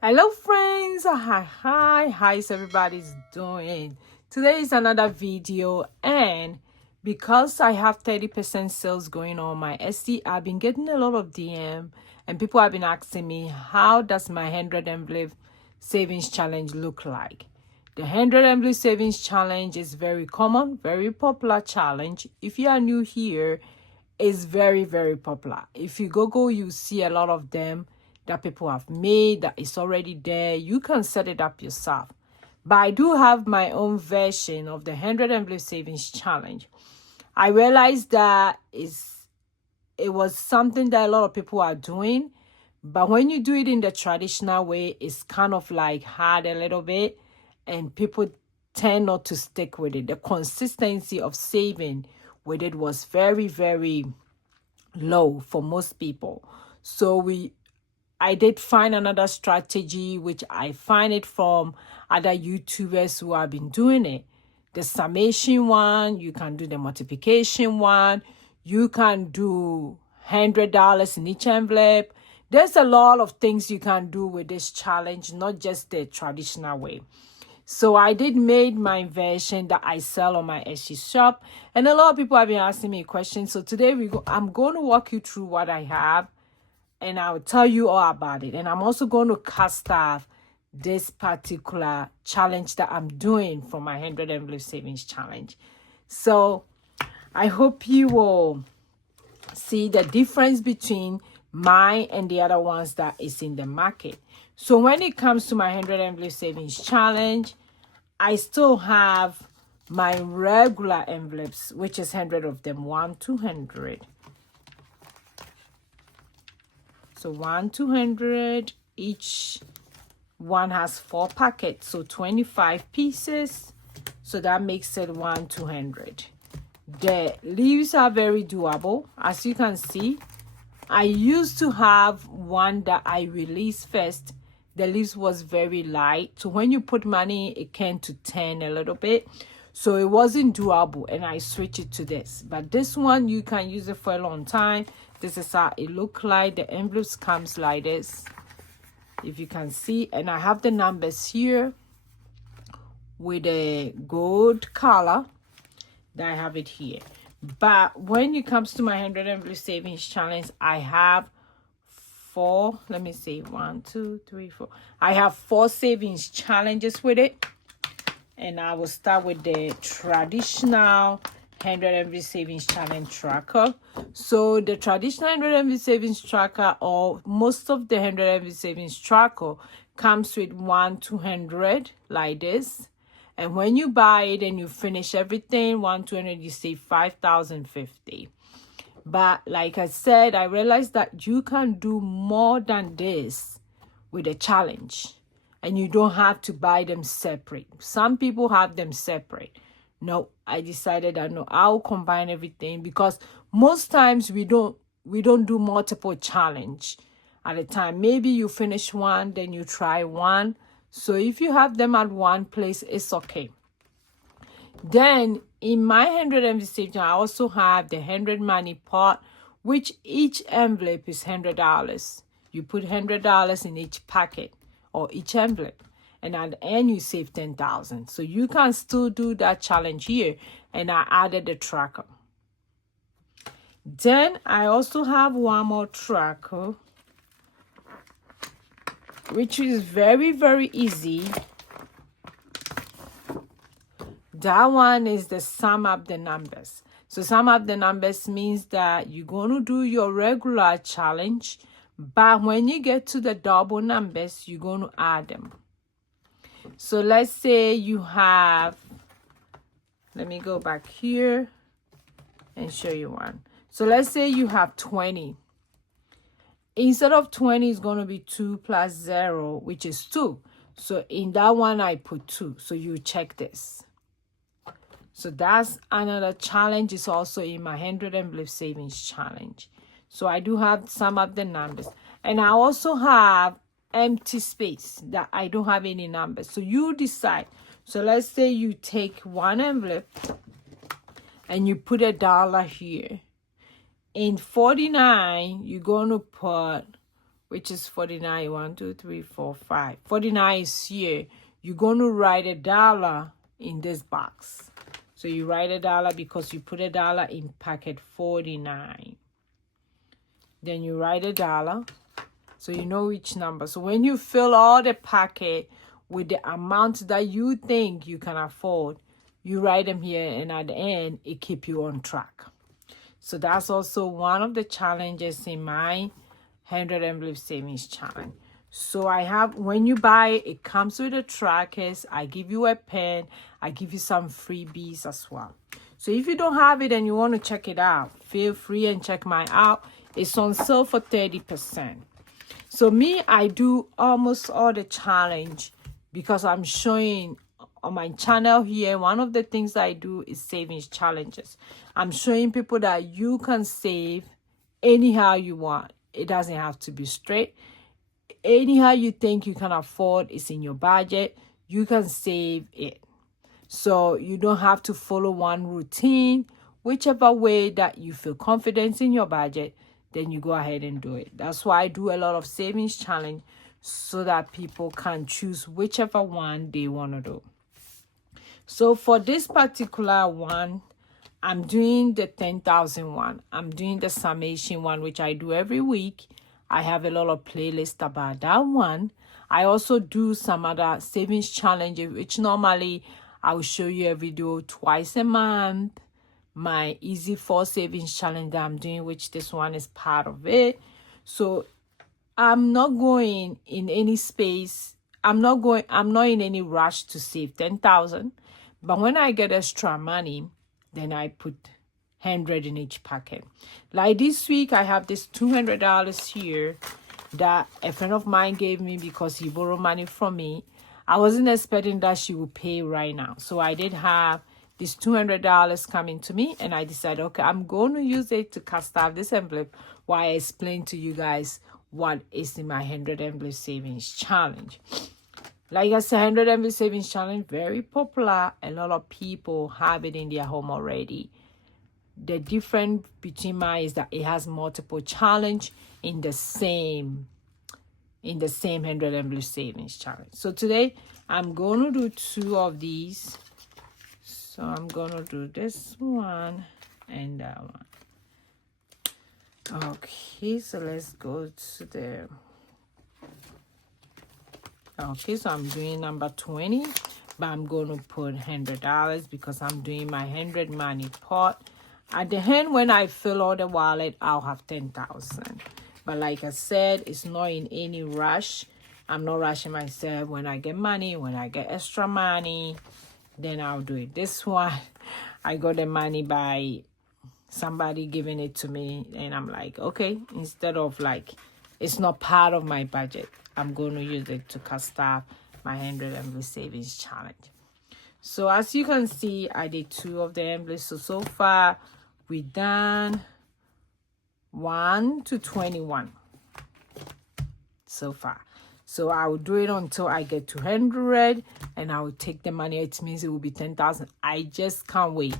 Hello friends, how's everybody's doing? Today is another video, and because I have 30% sales going on my Etsy, I've been getting a lot of DM and people have been asking me, how does my 100 envelope savings challenge look like? The 100 envelope savings challenge is very common, very popular challenge. If you are new here, it's very popular. If you Google, you see a lot of them that people have made, that is already there. You can set it up yourself. But I do have my own version of the 100 envelope savings challenge. I realized that it was something that a lot of people are doing, but when you do it in the traditional way, it's kind of like hard a little bit, and people tend not to stick with it. The consistency of saving with it was very low for most people. So I did find another strategy, which I find it from other YouTubers who have been doing it. The summation one, you can do the multiplication one, you can do $100 in each envelope. There's a lot of things you can do with this challenge, not just the traditional way. So I did made my version that I sell on my Etsy shop, and a lot of people have been asking me questions. So today I'm going to walk you through what I have, and I'll tell you all about it. And I'm also going to cast off this particular challenge that I'm doing for my 100 envelope savings challenge. So I hope you will see the difference between mine and the other ones that is in the market. So when it comes to my 100 envelope savings challenge, I still have my regular envelopes, which is 100 of them, 200. So 200, each one has 4 packets, so 25 pieces. So that makes it 200. The leaves are very doable. As you can see, I used to have one that I released first. The leaves was very light, so when you put money, it came to 10 a little bit, so it wasn't doable, and I switched it to this. But this one, you can use it for a long time. This is how it look like. The envelopes comes like this, if you can see, and I have the numbers here with a gold color that I have it here. But when it comes to my 100 envelope savings challenge, I have 4, let me see, 1 2 3 4, I have 4 savings challenges with it, and I will start with the traditional 100 envelope savings challenge tracker. So the traditional 100 envelope savings tracker, or most of the 100 envelope savings tracker, comes with 200 like this. And when you buy it and you finish everything, 200, you save 5,050. But like I said, I realized that you can do more than this with a challenge, and you don't have to buy them separate. Some people have them separate. No, I decided that no, I'll combine everything, because most times we don't do multiple challenge at a time. Maybe you finish one, then you try one. So if you have them at one place, it's okay. Then in my 100 envelope savings, I also have the 100 money pot, which each envelope is $100. You put $100 in each packet or each envelope, and at the end you save 10,000. So you can still do that challenge here, and I added the tracker. Then I also have one more tracker, which is very easy. That one is the sum up the numbers. So sum up the numbers means that you're going to do your regular challenge, but when you get to the double numbers, you're going to add them. So let's say you have, let me go back here and show you one. So let's say you have 20. Instead of 20, it's going to be 2 plus 0, which is 2. So in that one, I put 2. So you check this. So that's another challenge. Is also in my 100 envelope savings challenge. So I do have some of the numbers. And I also have empty space that I don't have any numbers. So you decide. So let's say you take one envelope and you put $1 here. In 49, you're going to put which is 49. 1, 2, 3, 4, 5. 49 is here. You're going to write $1 in this box. So you write $1 because you put $1 in packet 49. Then you write $1. So you know which number. So when you fill all the packet with the amount that you think you can afford, you write them here, and at the end, it keeps you on track. So that's also one of the challenges in my 100 envelope savings challenge. So I have, when you buy it, it comes with a trackers. I give you a pen. I give you some freebies as well. So if you don't have it and you want to check it out, feel free and check mine out. It's on sale for 30%. So me, I do almost all the challenge because I'm showing on my channel here. One of the things I do is savings challenges. I'm showing people that you can save anyhow you want. It doesn't have to be straight. Anyhow you think you can afford, it's in your budget, you can save it. So you don't have to follow one routine. Whichever way that you feel confident in your budget, then you go ahead and do it. That's why I do a lot of savings challenge, so that people can choose whichever one they want to do. So for this particular one, I'm doing the 10,000 one. I'm doing the summation one, which I do every week. I have a lot of playlists about that one. I also do some other savings challenges, which normally I will show you a video twice a month. My Easy 4 savings challenge that I'm doing, which this one is part of it. So I'm not going in any space. I'm not in any rush to save 10,000. But when I get extra money, then I put 100 in each packet. Like this week, I have this $200 here that a friend of mine gave me because he borrowed money from me. I wasn't expecting that she would pay right now. So I did have this $200 coming to me, and I decided, okay, I'm going to use it to cast out this envelope while I explain to you guys what is in my 100 envelope savings challenge. Like I said, 100 envelope savings challenge, very popular. A lot of people have it in their home already. The difference between mine is that it has multiple challenge in the same 100 envelope savings challenge. So today I'm going to do 2 of these. So I'm going to do this one and that one. Okay, so let's go to the... Okay, so I'm doing number 20, but I'm going to put $100 because I'm doing my 100 money pot. At the end, when I fill all the wallet, I'll have 10,000. But like I said, it's not in any rush. I'm not rushing myself. When I get money, when I get extra money, then I'll do it. This one, I got the money by somebody giving it to me, and I'm like, okay, instead of like, it's not part of my budget, I'm going to use it to cast out my 100 envelope savings challenge. So as you can see, I did 2 of the envelopes. So far, we done 1 to 21 so far. So I will do it until I get to 100, and I will take the money. It means it will be 10,000. I just can't wait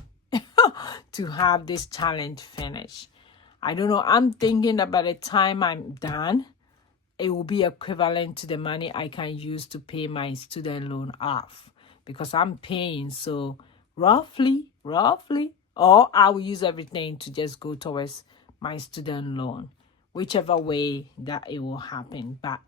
to have this challenge finished. I don't know. I'm thinking that by the time I'm done, it will be equivalent to the money I can use to pay my student loan off, because I'm paying. So roughly, or I will use everything to just go towards my student loan, whichever way that it will happen. But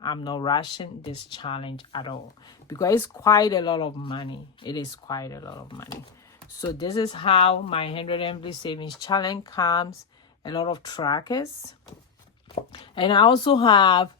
I'm not rushing this challenge at all because it's quite a lot of money. It is quite a lot of money. So this is how my 100 envelope savings challenge comes. A lot of trackers. And I also have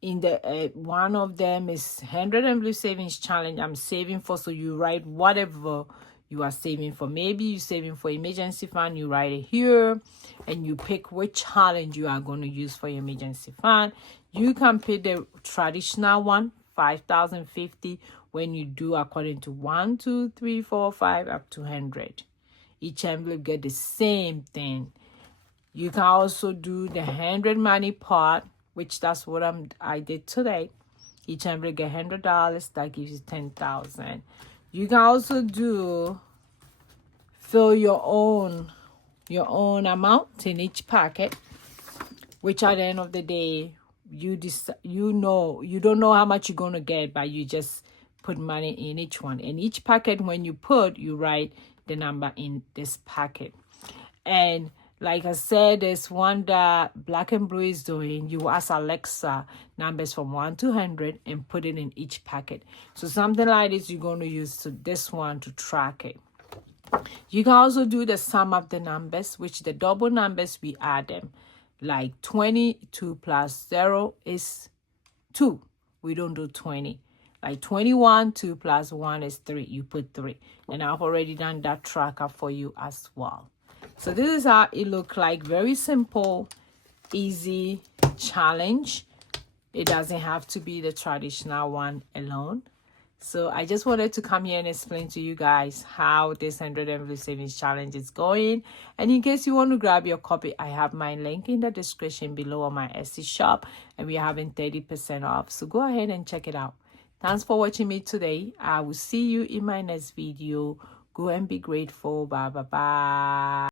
in the one of them is 100 envelope savings challenge I'm saving for. So you write whatever you are saving for. Maybe you're saving for emergency fund, you write it here, and you pick which challenge you are going to use for your emergency fund. You can pick the traditional one, 5,050, when you do according to 1, 2, 3, 4, 5 up to 100. Each envelope get the same thing. You can also do the 100 money pot, which that's what I did today. Each envelope get $100. That gives you 10,000. You can also do fill your own amount in each packet, which at the end of the day, you don't know how much you're going to get, but you just put money in each one. And each packet, when you put, you write the number in this packet. And like I said, there's one that Black and Blue is doing. You ask Alexa numbers from 1 to 100 and put it in each packet. So something like this, you're going to use this one to track it. You can also do the sum of the numbers, which the double numbers, we add them. Like 22 plus 0 is 2. We don't do 20. Like 21, 2 plus 1 is 3. You put 3. And I've already done that tracker for you as well. So this is how it looks like. Very simple, easy challenge. It doesn't have to be the traditional one alone. So I just wanted to come here and explain to you guys how this 100 envelope savings challenge is going. And in case you want to grab your copy, I have my link in the description below on my Etsy shop. And we're having 30% off. So go ahead and check it out. Thanks for watching me today. I will see you in my next video. Go and be grateful. Bye, bye, bye.